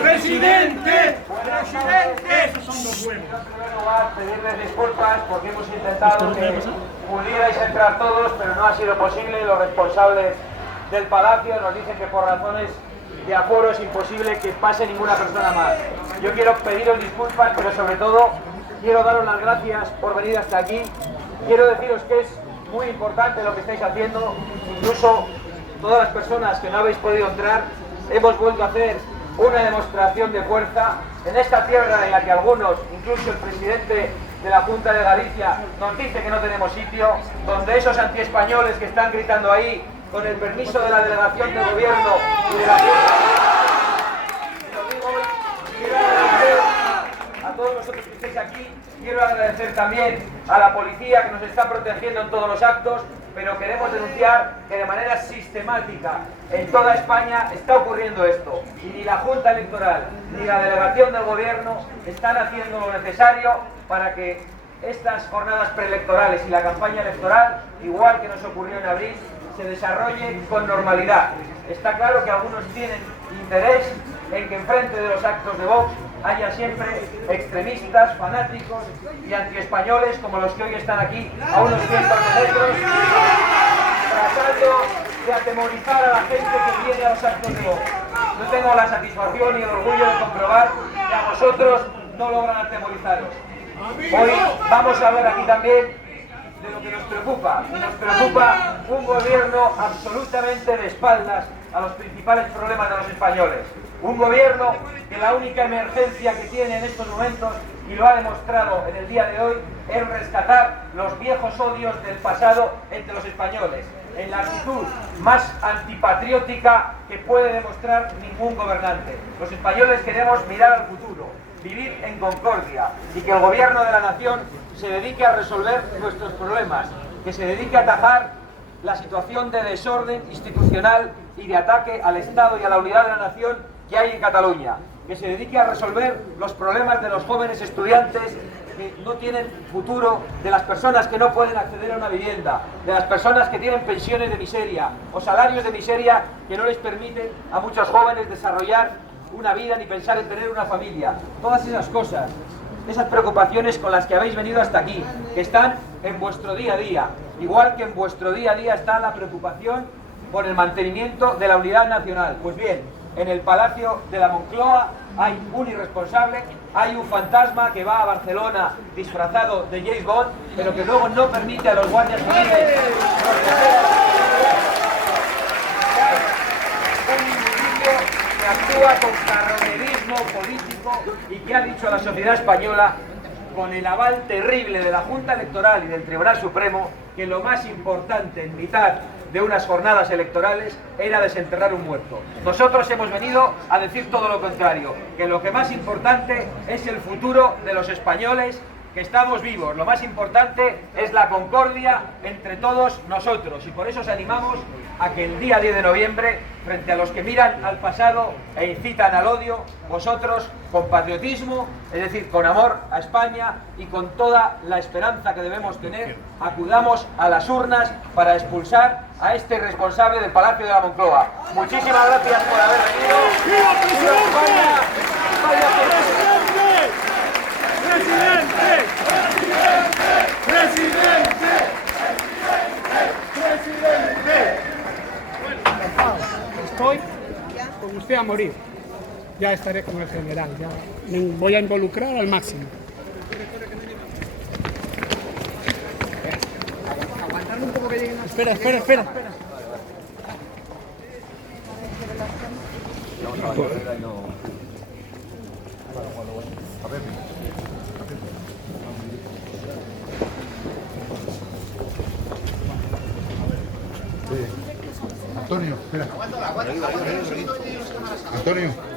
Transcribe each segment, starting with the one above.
¡Presidente! Esos son los buenos. En primer lugar, pedirles disculpas porque hemos intentado que pudierais entrar todos, pero no ha sido posible. Los responsables del Palacio nos dicen que por razones de aforo es imposible que pase ninguna persona más. Yo quiero pediros disculpas, pero sobre todo quiero daros las gracias por venir hasta aquí. Quiero deciros que es muy importante lo que estáis haciendo. Incluso todas las personas que no habéis podido entrar, hemos vuelto a hacer una demostración de fuerza en esta tierra en la que algunos, incluso el presidente de la Junta de Galicia, nos dice que no tenemos sitio, donde esos antiespañoles que están gritando ahí, con el permiso de la delegación de gobierno y de la a todos vosotros que estéis aquí, quiero agradecer también a la policía que nos está protegiendo en todos los actos, pero queremos denunciar que de manera sistemática en toda España está ocurriendo esto y ni la Junta Electoral ni la delegación del gobierno están haciendo lo necesario para que estas jornadas preelectorales y la campaña electoral, igual que nos ocurrió en abril, se desarrolle con normalidad. Está claro que algunos tienen interés en que enfrente de los actos de Vox haya siempre extremistas, fanáticos y antiespañoles como los que hoy están aquí a unos cientos de metros, tratando de atemorizar a la gente que viene a los actos de Vox. Yo tengo la satisfacción y el orgullo de comprobar que a vosotros no logran atemorizaros. Hoy vamos a ver aquí también de lo que nos preocupa. Y nos preocupa un gobierno absolutamente de espaldas a los principales problemas de los españoles. Un gobierno que la única emergencia que tiene en estos momentos, y lo ha demostrado en el día de hoy, es rescatar los viejos odios del pasado entre los españoles, en la actitud más antipatriótica que puede demostrar ningún gobernante. Los españoles queremos mirar al futuro, vivir en concordia y que el gobierno de la nación se dedique a resolver nuestros problemas, que se dedique a atajar la situación de desorden institucional y de ataque al Estado y a la unidad de la nación que hay en Cataluña, que se dedique a resolver los problemas de los jóvenes estudiantes que no tienen futuro, de las personas que no pueden acceder a una vivienda, de las personas que tienen pensiones de miseria o salarios de miseria que no les permiten a muchos jóvenes desarrollar una vida ni pensar en tener una familia. Todas esas cosas, esas preocupaciones con las que habéis venido hasta aquí, que están en vuestro día a día, igual que en vuestro día a día está la preocupación por el mantenimiento de la unidad nacional. Pues bien, en el Palacio de la Moncloa hay un irresponsable, hay un fantasma que va a Barcelona disfrazado de James Bond, pero que luego no permite a los guardias civiles un individuo que actúa con carroñerismo político y que ha dicho a la sociedad española, con el aval terrible de la Junta Electoral y del Tribunal Supremo, que lo más importante en mitad de unas jornadas electorales era desenterrar un muerto. Nosotros hemos venido a decir todo lo contrario, que lo que más importante es el futuro de los españoles, que estamos vivos. Lo más importante es la concordia entre todos nosotros y por eso os animamos a que el día 10 de noviembre, frente a los que miran al pasado e incitan al odio, vosotros, con patriotismo, es decir, con amor a España y con toda la esperanza que debemos tener, acudamos a las urnas para expulsar a este irresponsable del Palacio de la Moncloa. Muchísimas gracias por haber venido. ¡Viva España! ¡Presidente! ¡Presidente! ¡Presidente! Estoy con usted a morir. Ya estaré con el general. Ya me voy a involucrar al máximo. Aguantarme un poco que lleguen. Espera. Antonio, espera. Antonio.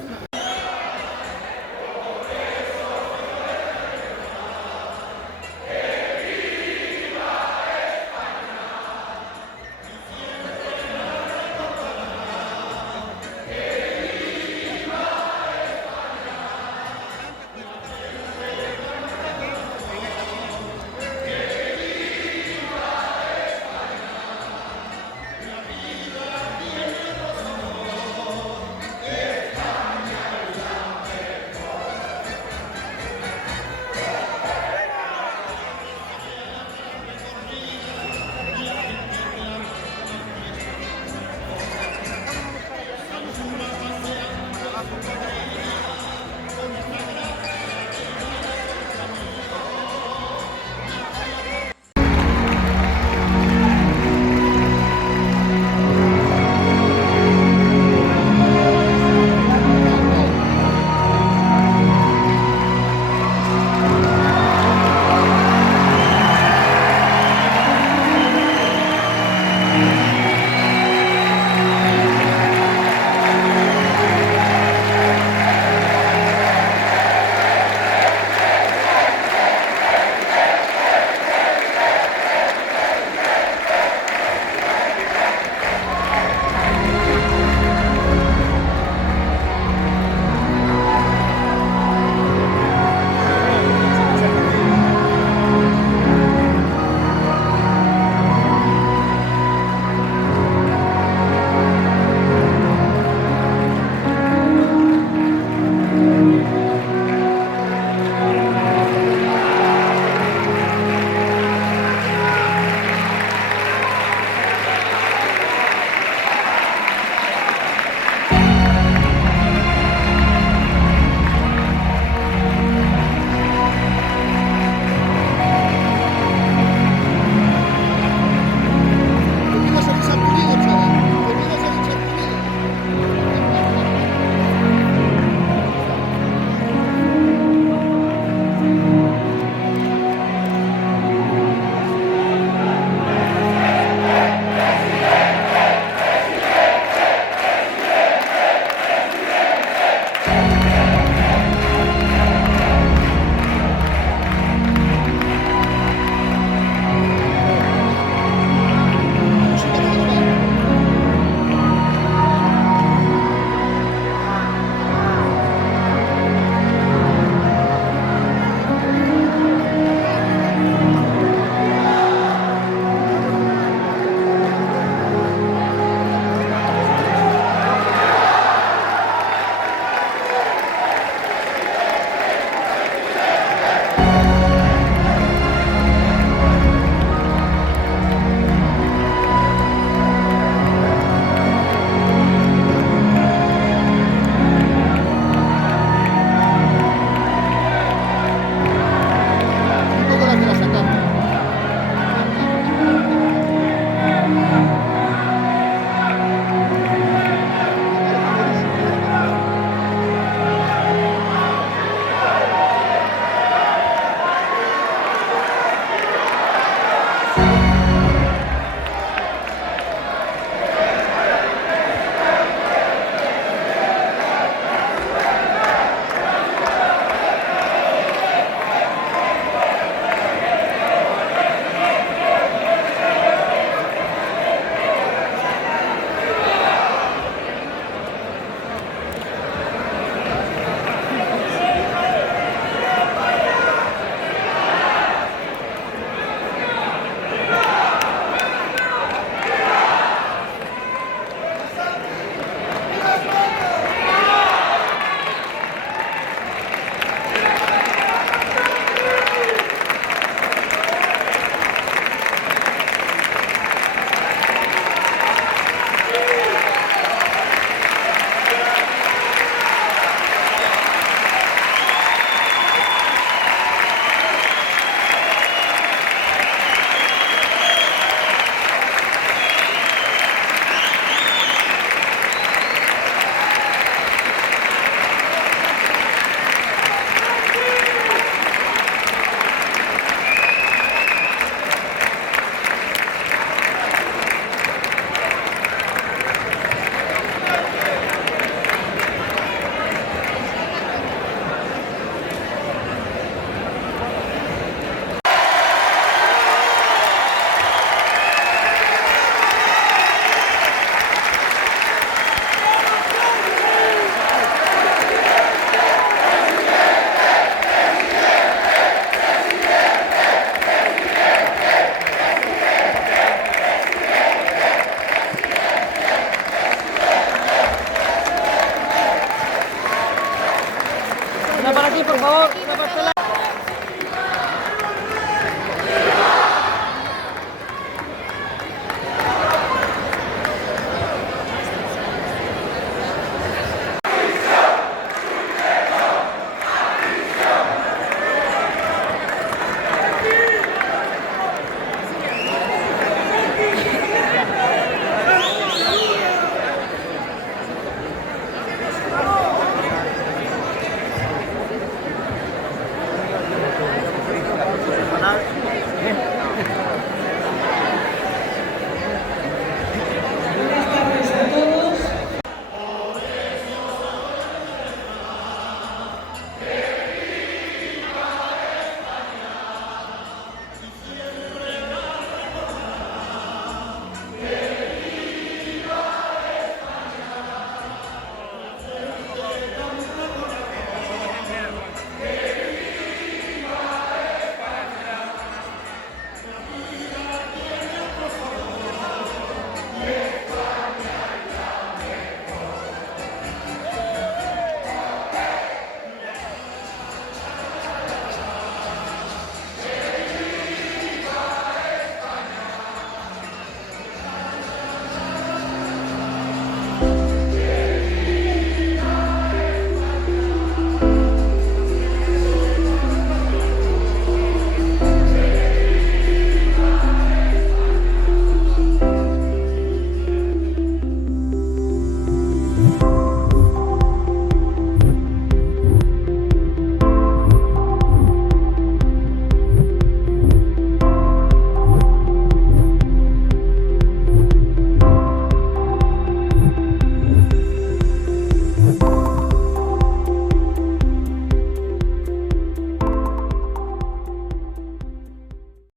favor.